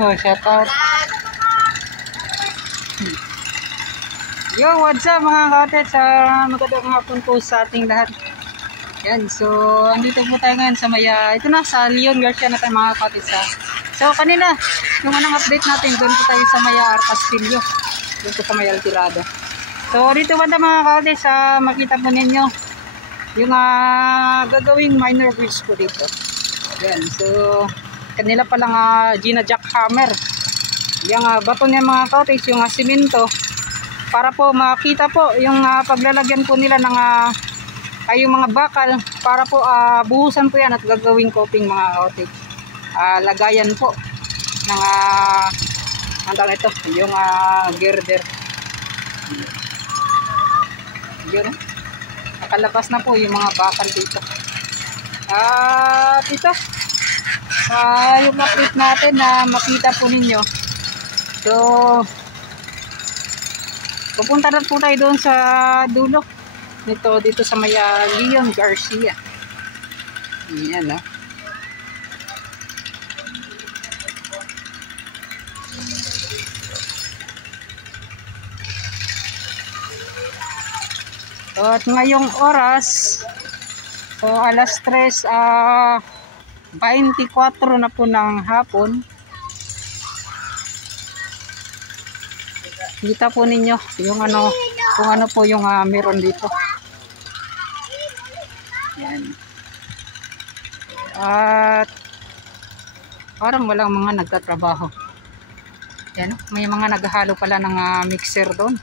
Oh, shout out. Yo, what's up mga ka-cottage? Magandang hapon po sa ating lahat. Yan, so andito po tayo ngayon sa Maya. Ito na, sa Leon Garcia na tayo mga ka-cottage. So kanina, yung anong update natin, doon po tayo sa Maya Castillo. Doon po sa Maya Altirado. So dito banda mga ka-cottage, makita po ninyo yung gagawing minor bridge po dito. Yan, so kanila palang Gina Jackhammer. Yung bato niya mga ka-cottage, yung simento, para po makita po yung paglalagyan po nila ng yung mga bakal, para po buhusan po yan at gagawing coating mga ka-cottage. Lagayan po ng andang ito, yung girder. Yun, nakalabas na po yung mga bakal dito. Dito yung update natin na makita po ninyo. So pupunta na po tayo doon sa dulo nito, dito sa Maya Leon Garcia. Ayan So, at ngayong oras, so alas 3:24 na po ng hapon. Kita po ninyo yung kung ano po yung meron dito. Yan. At parang walang mga nagtatrabaho. Yan, may mga naghahalo pala ng mixer doon.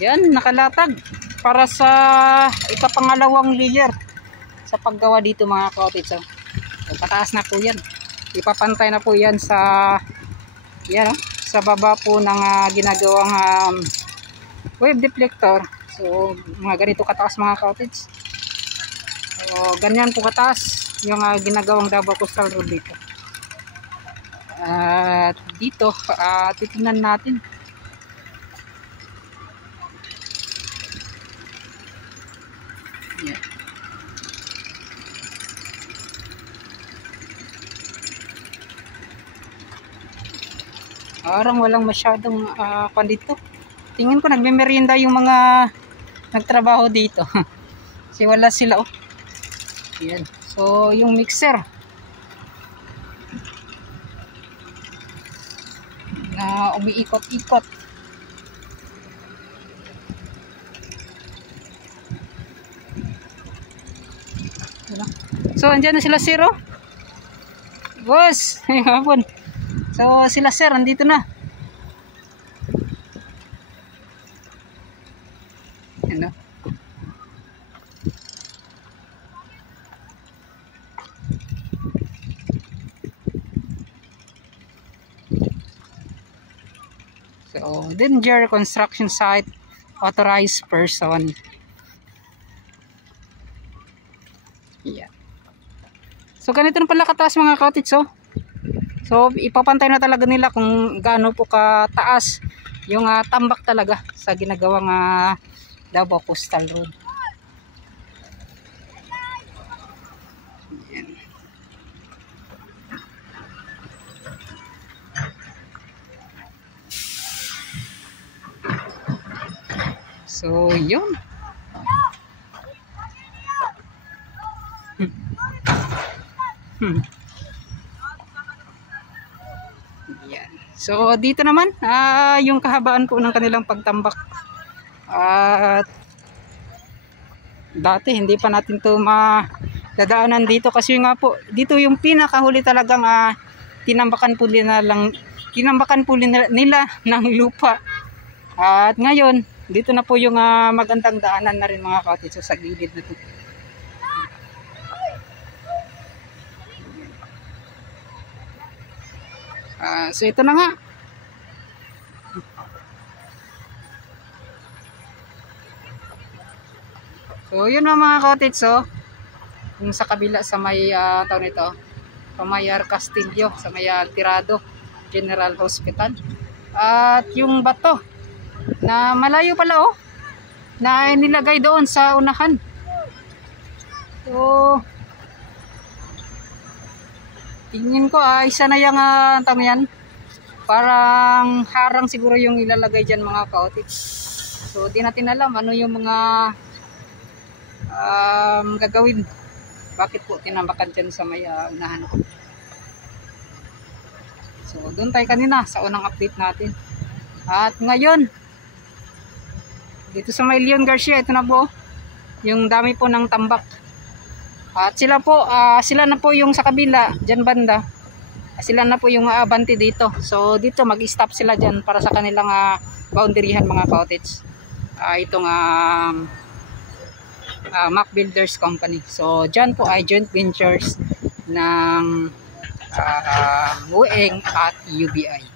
Yan, nakalatag para sa ikapangalawang layer sa paggawa dito mga ka-cottage. So, pataas na po yan. Ipapantay na po yan sa yan, sa baba po ng ginagawang wave deflector. So mga ganito kataas mga ka-cottage. So ganyan po kataas yung ginagawang Davao Coastal Road dito. At dito titingnan natin. Yeah. Parang walang masyadong dito. Tingin ko nagme-merienda yung mga nagtrabaho dito. Kasi wala sila Yan. So yung mixer na umiikot-ikot. So andyan na sila sir. Boss, hapon. So sila sir, andito na. Ano? So, Danger Construction Site Authorized Person. Yeah. So ganito na pala kataas mga ka-cottage. So ipapantay na talaga nila kung gaano po kataas yung tambak talaga sa ginagawang Davao Coastal Road. Yan. So yun. Yan. So dito naman yung kahabaan po ng kanilang pagtambak. At dati hindi pa natin to madadaanan dito kasi nga po dito yung pinakahuli talagang tinambakan po nila ng lupa. At ngayon, dito na po yung magandang daanan na rin mga ka-cottage sa gilid na ito. So ito na nga. So yun na mga ka-cottage, so yung sa kabila sa may taon ito, Pamayar Castillo, sa may Tirado General Hospital. At yung bato na malayo pala na nilagay doon sa unahan. So tingin ko isa na yung tama yan. Parang harang siguro yung ilalagay dyan mga ka-cottage. So di natin alam ano yung mga gagawin. Bakit po tinambakan dyan sa may unahan. So doon tayo kanina sa unang update natin. At ngayon dito sa may Leon Garcia, ito na po yung dami po ng tambak. At sila na po yung sa kabila dyan banda, sila na po yung abante dito. So dito mag-stop sila dyan para sa kanilang boundaryhan mga ka-cottage. Itong Mac Builders Company. So dyan po ay joint ventures ng Wueng at UBI.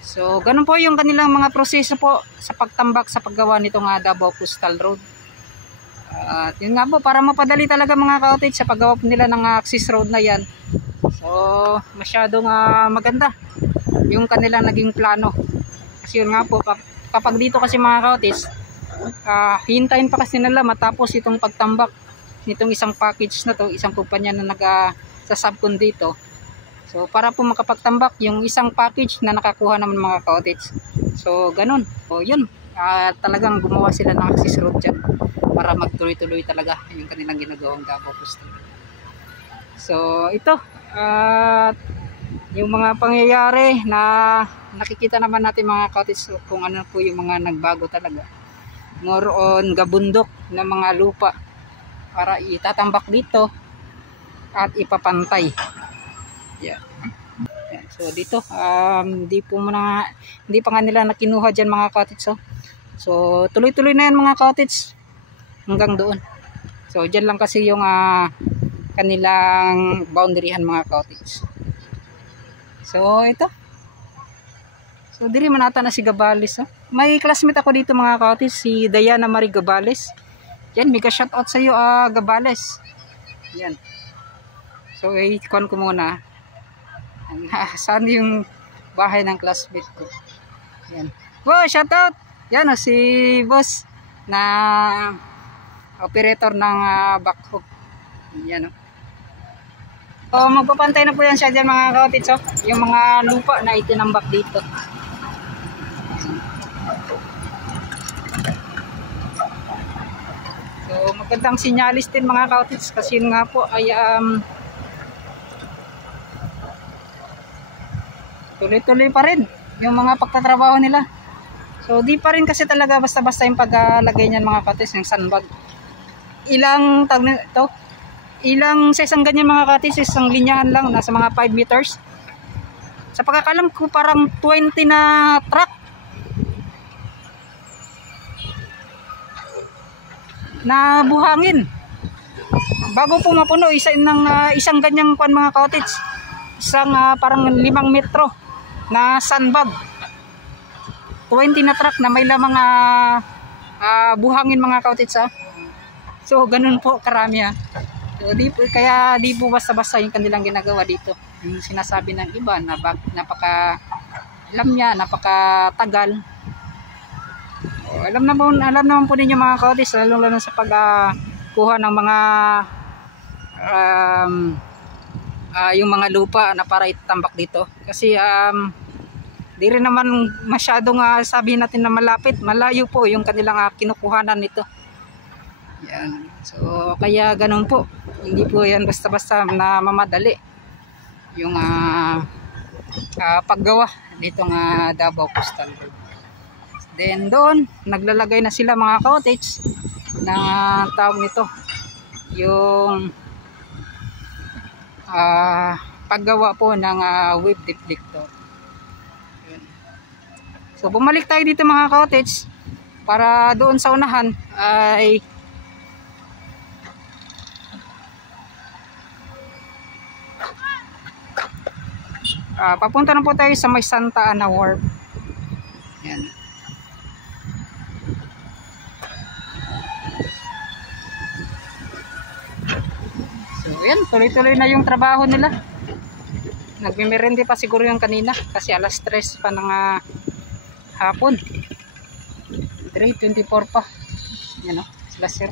So ganun po yung kanilang mga proseso po sa pagtambak sa paggawa nitong Davao Coastal Road. At yun nga po, para mapadali talaga mga ka-cottage sa paggawa po nila ng access road na yan. So masyadong maganda yung kanilang naging plano. Kasi yun nga po, kapag dito kasi mga ka-cottage, hintayin pa kasi nila matapos itong pagtambak nitong isang package na to, isang kumpanya na sa-subcon dito. So para po makapagtambak yung isang package na nakakuha naman mga ka-cottage. So ganun. So yun, talagang gumawa sila ng access road dyan para magtuloy-tuloy talaga yung kanilang ginagawang Davao Coastal. So ito, yung mga pangyayari na nakikita naman natin mga ka-cottage, kung ano po yung mga nagbago talaga. More on gabundok na mga lupa para itatambak dito at ipapantay. Yeah. So dito hindi pa nga nila nakinuha diyan mga ka-cottage. So tuloy-tuloy na yan mga ka-cottage hanggang doon. So diyan lang kasi yung kanilang boundaryhan mga ka-cottage. So ito. So diri manata na si Gabales. May classmate ako dito mga ka-cottage, si Diana Marie Gabales. Yan, mega shoutout sa iyo Gabales. Yan. So i-con ko muna. Saan yung bahay ng classmate ko. Yan. Wow, shoutout! Yan si boss na operator ng backhoe. Yan So magpapantay na po yan siya dyan mga ka-cottage. Yung mga lupa na itinambak dito. So magandang sinyalis din mga ka-cottage kasi yun nga po ay tuloy-tuloy pa rin yung mga pagtatrabaho nila. So di pa rin kasi talaga basta-basta yung paglagay niyan mga ka-cottage ng sandbag. Ilang sa isang ganyan mga ka-cottage, isang linyahan lang, nasa mga 5 meters. Sa pagkakalam ko parang 20 na truck na buhangin bago po mapuno isang ganyang mga ka-cottage, isang parang 5 metro na sandbag, 20 na truck na may lamang buhangin mga ka-cottage. So ganun po karami So, kaya di po basta-basta yung kanilang ginagawa dito. Yung sinasabi ng iba na napakatagal. Alam naman po ninyo mga ka-cottage, lalo sa pagkuha ng mga yung mga lupa na para itambak dito. Kasi di rin naman masyadong sabihin natin na malayo po yung kanilang kinukuhanan nito. Yan. So kaya ganun po. Hindi po yan basta-basta na mamadali yung paggawa nitong Davao Coastal Road. Then doon naglalagay na sila mga ka-cottage na tawag nito yung paggawa po ng wave deflector. So bumalik tayo dito mga cottage para doon sa unahan ay papunta na po tayo sa may Santa Ana Wharf. Yan. So yan, tuloy-tuloy na yung trabaho nila. Nagmimerende pa siguro yung kanina kasi alas 3 pa ng hapon. 3:24 pa. Yan o, sila sir.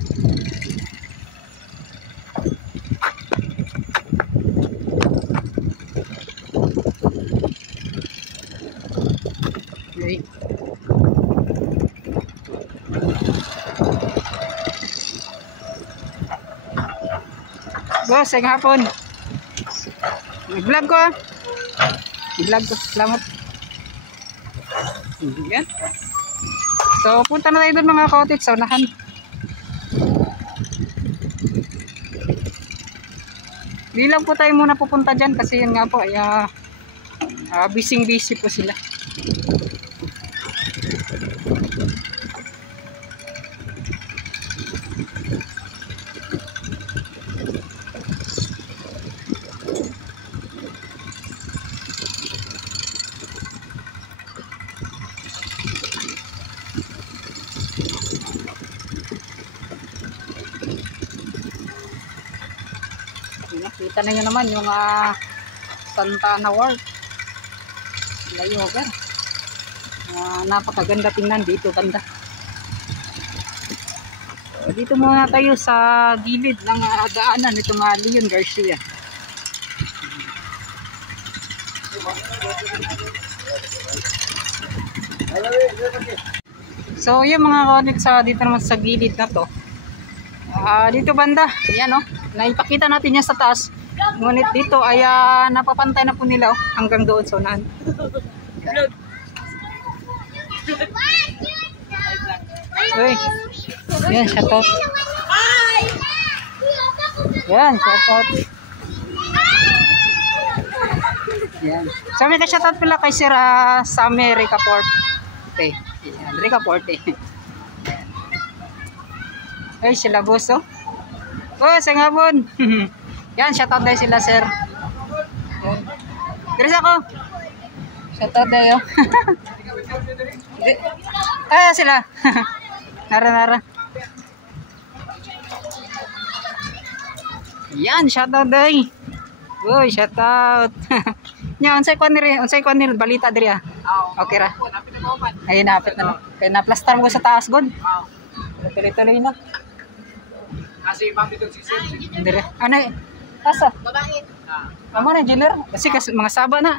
Okay. Boss, ang hapon. Nag-vlog ko Nag-vlog ko. Salamat. Yan. So, punta na tayo doon mga cottage sa unahan. Hindi lang po tayo muna pupunta dyan kasi yun nga po ay busy po sila. Nakita na nyo naman yung Santa Ana Wharf. Layo ka. Napakaganda tingnan dito banda. So, dito muna tayo sa gilid ng daanan itong Leon Garcia. So yung mga cottage dito naman sa gilid na to. Dito banda, yan o. Naipakita natin yan sa taas. Ngunit dito ay napapantay na po nila hanggang doon sa unahan. Uy. Yan, shoutout. Yan, shoutout. Yan. So may ka-shoutout pala kay Sir Sammy Ricaporte. Okay. Yan, Ricaporte. Ay, sila boss oh. Oh, sa ngabon. Yan, shoutout dahil sila sir. Diri ako. Shoutout dahil. Kaya sila. Nara. Yan, shoutout dahil. Uy, shoutout. Nya, unsay kon ni balita diri ah. Okay ra. Ay napit na. Kay na plaster mo sa taas god. Tuloy-tuloy na. Kasi ma'am dito si Sir. Dire. Ano? Asa? Babae. Amo na engineer. Kasi mga saba na.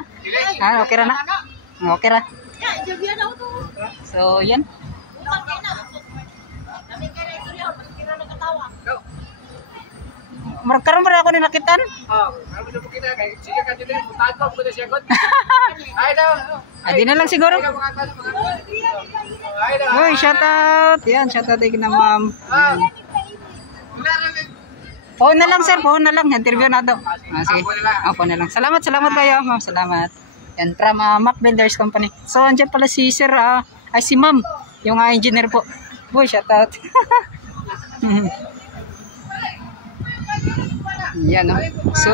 Okay ra na. Okay ra. So, yan. Karon ba ako ni nakitan? Karon mo kita kay sige ka dito putago mo na siya god. Ay daw. Ay di na lang siguro. Hoy, shout out. Yan, shout out kay na ma'am. Oo na lang sir, oo na lang. Interview na to. Sige. Opo na lang. Salamat kayo, ma'am. Salamat. Yan, from Mac Builders Company. So, andyan pala si sir, ay si ma'am, yung engineer po. Boy, shout out. Yan, no? So,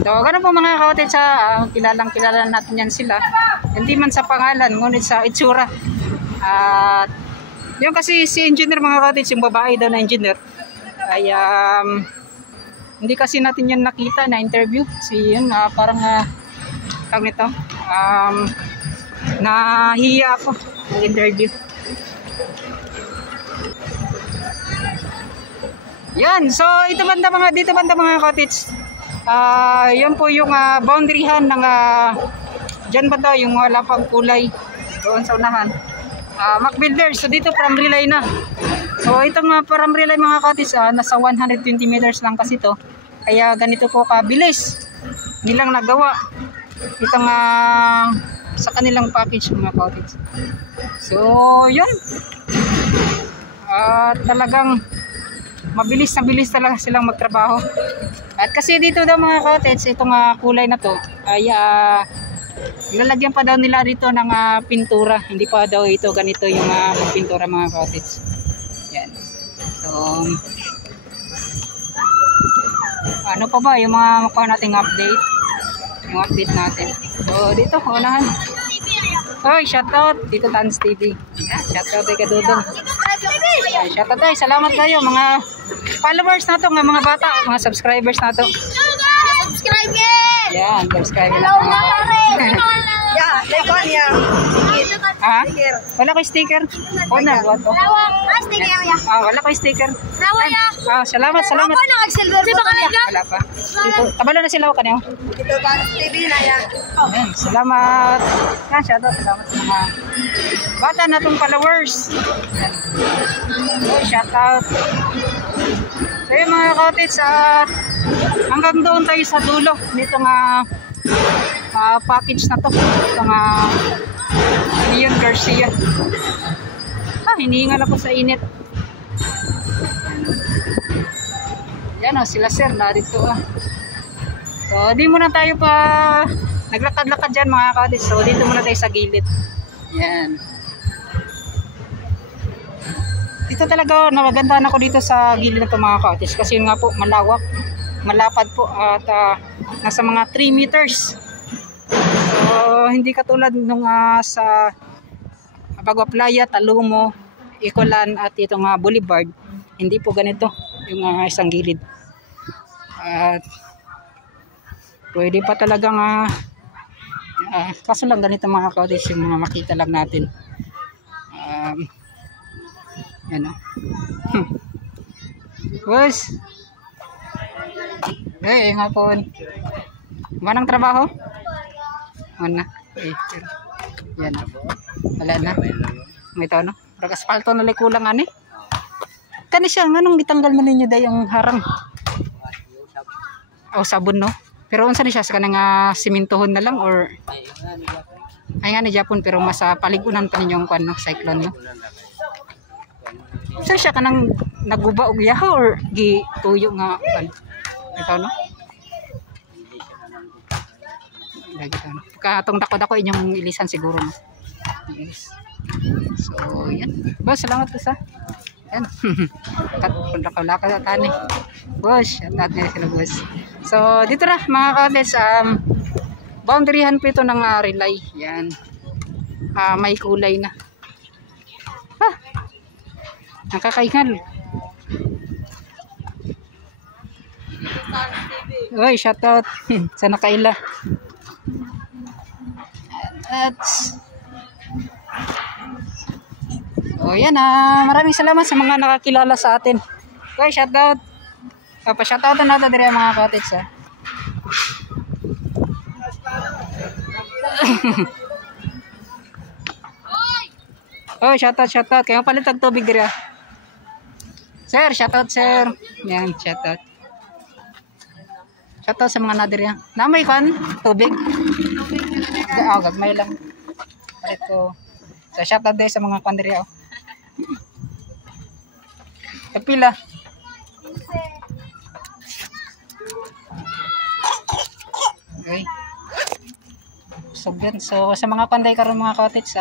ganun po mga cottage kilala natin yan sila. Hindi man sa pangalan, ngunit sa itsura. At, yung kasi si engineer mga cottage, yung babae daw na engineer, ay hindi kasi natin yan nakita na interview. Si yun, parang tawag nito, nahiya ako ng interview. Yan, so dito banda mga cottage. Yun po yung boundaryhan ng dyan ba daw yung wala pang kulay doon sa unahan. Mac Builders, so dito from relay na. So itong from relay mga cottage, nasa 120 meters lang kasi to. Kaya ganito po kabilis nilang nagawa itong sa kanilang package mga cottage. So yun, talagang mabilis na bilis talaga silang magtrabaho. At kasi dito daw mga cottage, itong kulay na to ay ilalagyan pa daw nila dito ng pintura. Hindi pa daw ito ganito yung pintura mga cottage. Yan. So ano pa ba yung mga makuha nating update? Yung update natin. So dito unahan. Hoy, shoutout dito Tans TV. Yeah, shoutout kay Kadudong. Shoutout tayo. Salamat kayo mga followers nato, mga bata, mga subscribers nato. Subscribe! Yan, subscribe na. Yeah, like on ya. Ha? Wala ko sticker. O na, buwan to. Wala ko sticker. Salamat. Ako nag-silver po ka na Wala pa. Dito, tabalo na sila o kanyo. Dito Tans TV na yan. Ayan, salamat. Yan, shoutout. Salamat sa mga bata na itong followers. Yan. So, shoutout. So yun mga cottage, hanggang doon tayo sa dulo nitong package na to. Itong Leon Garcia. Hinihingal ako sa init. Yan sila sir, narito So di muna tayo pa naglakad-lakad dyan mga cottage. So dito muna tayo sa gilid. Yan. Dito talaga nagandahan ako dito sa gilid ng mga cottage kasi nga po malawak, malapad po at nasa mga 3 meters. So hindi katulad nung sa Bagua Playa, Talumo, Icolan at itong Boulevard. Hindi po ganito yung isang gilid. At pwede pa talagang kaso lang ganito mga cottage yung mga makita lang natin. Yan Boss. Nga po. Manang trabaho? Mana? Yan wala na. May ito Parang asfalto na lang kulang ani. Kani siya nganong gitanggal man ninyo day yung harang. Sabon no. Pero unsa ni siya sa kanang simintohon na lang or ay nga ni Japon pero mas paligunan pa ninyo ang kuan no, cyclone no. Sa siya kanang naguba og yaha or gituyo nga kuan. Ikaw no? Lagi to no. Katong dako-dako inyong ilisan siguro no. Yes. So yan. Boss, salamat po sa. Yan. Laka-laka na tani. Boss, at niya sila boss. So dito na mga cottage, boundaryhan po ito ng relay. Yan. May kulay na. Nakakaingal. Oy, shoutout sa nakaila. At yan, maraming salamat sa mga nakakilala sa atin. Oy, shoutout. Pa-shoutout na natin diri mga cottage Oy, shoutout. Kaya palit ang tubig diri. Sir, shoutout sir. Yan, shoutout. Shoutout sa mga nadir yan. Namay kan tubig. Gagmay lang. Palit ko. So shoutout din sa mga kandiri Kapila. Okay. So sa mga panday karon mga cottage,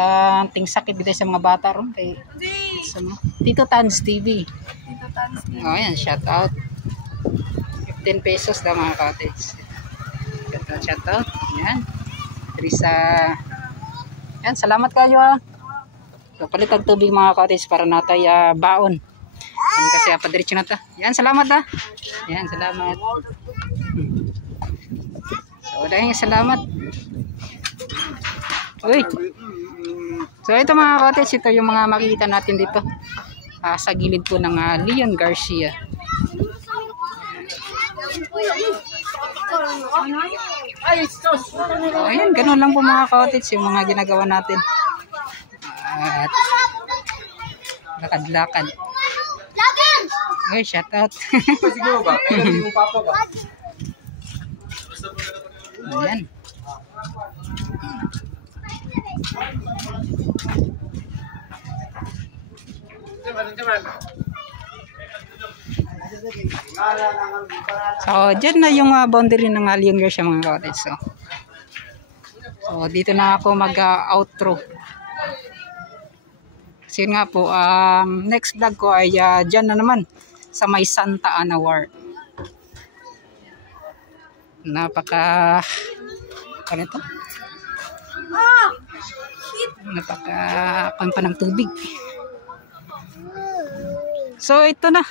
ting sakit bitaw sa mga bata ron kay Tito Tans TV. Tito Tans TV. Yan, shout out. 15 pesos daw mga cottage. Shout out. Yan. Teresa. Yan, salamat kayo So palit ang tubig mga cottage para natay baon. Yan kasi padiretso na ta. Yan, salamat Yan, salamat. So dahil salamat. Uy. So ito mga cottage, ito yung mga makikita natin dito sa gilid po ng Leon Garcia. Ayan, ganun lang po mga cottage yung mga ginagawa natin. At lakad-lakad. Ay, shout out. Ayan. So, dyan na yung boundary ng Leon Garcia mga cottage. So, dito na ako mag-outro. Kasi nga po, next vlog ko ay dyan na naman sa may Santa Ana Ward. Napaka ganito. Napaka kampa ng tubig. So ito na.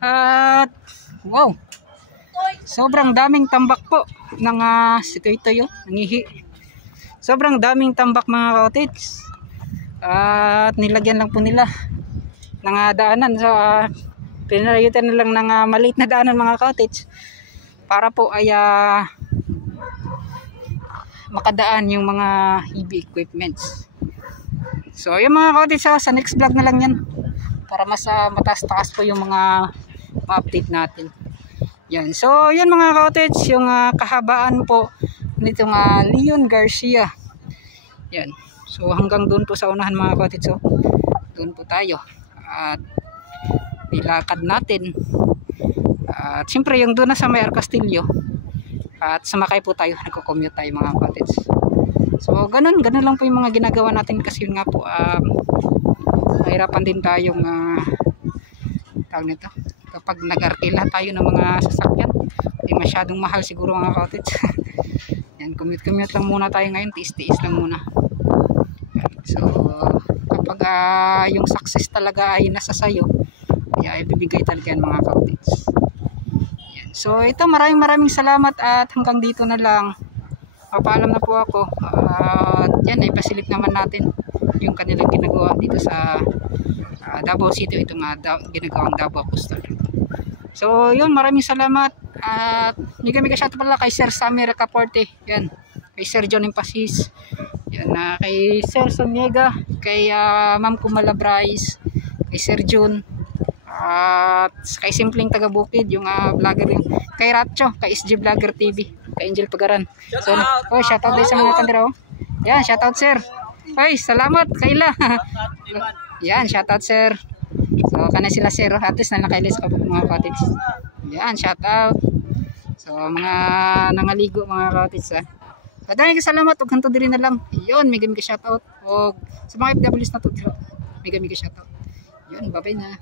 At wow. Sobrang daming tambak po ng ito yung nangihi. Sobrang daming tambak mga cottage. At nilagyan lang po nila ng daanan. So pinarayutan na lang ng maliit na daanan mga cottage para po ay makadaan yung mga heavy equipments. So yung mga cottage sa next vlog na lang yan para mas mataas-taas po yung mga update natin. Yan. So yan mga cottage yung kahabaan po nitong Leon Garcia. Yan. So hanggang doon po sa unahan mga cottage. So doon po tayo at nilakad natin. At siyempre yung doon na sa Mayor Castillo at sumakay po tayo, nagko-commute tayo mga cottage. So ganun lang po yung mga ginagawa natin kasi nga po mahirapan din tayong tawag nito kapag nag-arkila tayo ng mga sasakyan, hindi masyadong mahal siguro mga cottage. Yan, commute lang muna tayo ngayon, tiis-tiis lang muna. So kapag yung success talaga ay nasa sayo, ay ibibigay talaga yan mga cottage. So ito, maraming salamat at hanggang dito na lang. Papaalam na po ako. At yan, ay pasilip naman natin yung kanilang ginagawa dito sa Davao City. Ito nga ginagawang Davao Coastal. So yun, maraming salamat. At mega shout pala kay Sir Sammy Recaporte. Yan, kay Sir John Impasis. Yan, kay Sir Soniega, kay Ma'am Kumala Bryce, kay Sir June. At kay Simpleng taga Bukid, yung vlogger yung kay Ratcho, kay SG Vlogger TV, kay Angel Pagaran. So, shoutout din sa mga kandira. Yan, shoutout sir. Ay, salamat kaila. Yan, shoutout sir. So, kana sila sir, at least na nakailis pa po mga cottage. Yan, shoutout. So, mga nangaligo mga cottage. So, dahil salamat, ug hanto diri na lang. Yon, mega shoutout. Og sa mga FWs na to, mega shoutout. Yun, bye-bye na.